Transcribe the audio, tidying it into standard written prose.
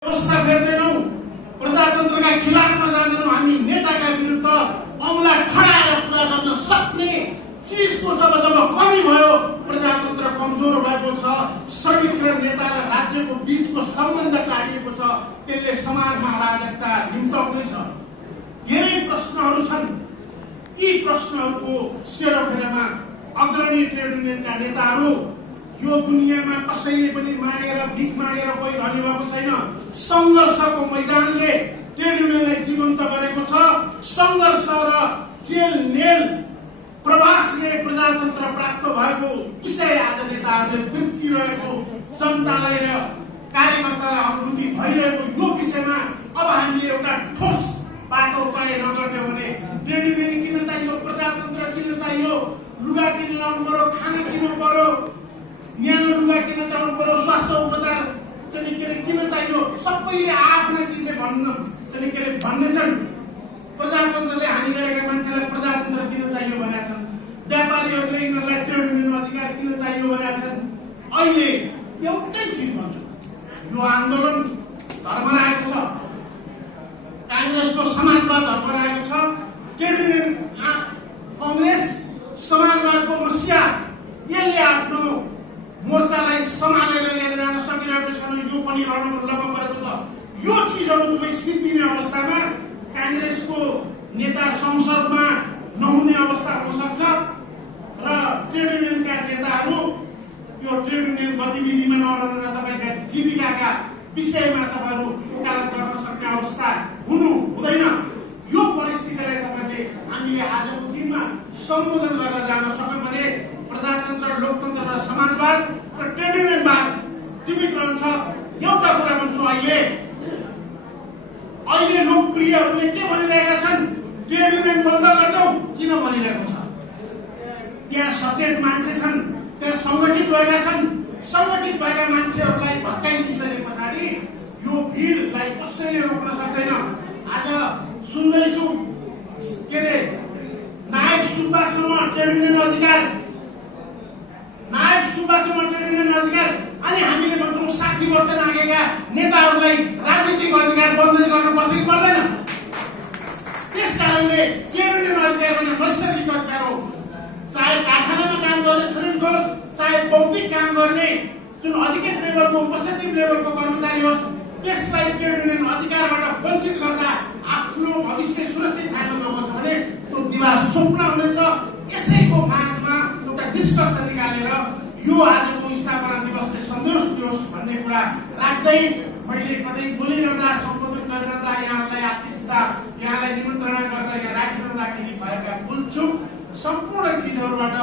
व्यवस्था फेर्दैनौँ, प्रजातन्त्रका खिलाफमा जाँदैनौँ। हामी नेताका विरुद्ध औँला ठडाएर कुरा गर्न सक्ने चिजको जब जब कमी भयो, प्रजातन्त्र कमजोर भएको छ, श्रमिक नेता र राज्यको बीचको सम्बन्ध टाढिएको छ, त्यसले समाजमा अराजकता निम्ताउँदैछ। धेरै प्रश्नहरू छन्। यी प्रश्नहरूको सेरोफेरोमा अग्रणी ट्रेड युनियनका नेताहरू यो दुनियाँमा कसैले पनि मागेर भिख मागेर कोही धनी भएको छैन। सङ्घर्षको मैदानले ट्रेड युनियनलाई जीवन्त गरेको छ। सङ्घर्ष र जेल नेल प्रवासले प्रजातन्त्र प्राप्त भएको विषय आज नेताहरूले बिर्सिरहेको, जनतालाई र कार्यकर्तालाई अनुभूति भइरहेको यो विषयमा अब हामीले एउटा ठोस बाटो तय नगर्ने हो भने ट्रेड युनियन किन चाहियो, प्रजातन्त्र किन चाहियो, लुगा किन लाउनु पर्यो, खाना किन पर्यो, न्यानो लुगा किन जानु पर्यो, स्वास्थ्य उपचार किन चाहियो, सबैले आफ्ना चिजले भन्नेछन्। प्रजातन्त्रले हानि गरेका मान्छेलाई प्रजातन्त्र किन चाहियो भनेका छन्। व्यापारीहरूले यिनीहरूलाई ट्रेड युनियन अधिकार किन चाहियो भनेका छन्। अहिले एउटै चिज भन्छु, यो आन्दोलन धर्मराएको छ, काङ्ग्रेसको समाजवाद धर्मराएको छ। ट्रेड युनियन कङ्ग्रेस समाजवादको मसिया यसले आफ्नो मोर्चालाई सम्हालेर लिएर जान सकिरहेको छैन। यो पनि रणबल्लमा परेको छ। यो चिजहरू दुवै सिद्धिने अवस्थामा काङ्ग्रेसको नेता संसदमा नहुने अवस्था हुन सक्छ र ट्रेड युनियनका नेताहरू यो ट्रेड युनियन गतिविधिमा नरहेर तपाईँका जीविकाका विषयमा तपाईँहरू वकालत गर्न सक्ने अवस्था हुनु हुँदैन। यो परिस्थितिलाई तपाईँले हामीले आजको दिनमा सम्बोधन गरेर जान सक्यौँ भने प्रजातन्त्र, लोकतन्त्र र समाजवाद र ट्रेड युनियनवाद जीवित रहन्छ। एउटा कुरा भन्छु, अहिले लोकप्रियहरूले के भनिरहेका छन्, ट्रेड युनियन बन्द गर्छौ किन भनिरहेको छ। त्यहाँ सचेत मान्छे छन्, त्यहाँ सङ्गठित भएका छन्। सङ्गठित भएका मान्छेहरूलाई भत्काइदिसके पछाडि यो भिडलाई कसैले रोक्न सक्दैन। आज सुन्दैछु के अरे नायक सुब्बासम्म ट्रेड युनियन अधिकार, अनि हामीले भन्छौँ 60 वर्ष लागेका नेताहरूलाई राजनीतिक अधिकार बन्द गर्नुपर्छ कि पर्दैन। त्यस कारणले ट्रेड युनियन अधिकार भने नैसर्गिक अधिकार हो। चाहे कारखानामा काम गर्ने श्रमिक होस्, चाहे बौद्धिक काम गर्ने जुन अधिकृत लेभलको उपसचिव लेभलको कर्मचारी होस्, त्यसलाई ट्रेड युनियन अधिकारबाट वञ्चित गर्दा आफ्नो भविष्य सुरक्षित ठान्न गएको छ भने त्यो दिवा स्वप्न हुनेछ। यसैको माझमा एउटा डिस्कसन निकालेर यो आजको स्थापना दिवसले सन्देश दियोस् भन्ने कुरा राख्दै मैले कतै बोलिरहँदा, सम्बोधन गरिरहँदा, यहाँलाई आतिथ्यता, यहाँलाई निमन्त्रणा गरेर यहाँ राखिरहँदाखेरि भएका भुलचुक सम्पूर्ण चिजहरूबाट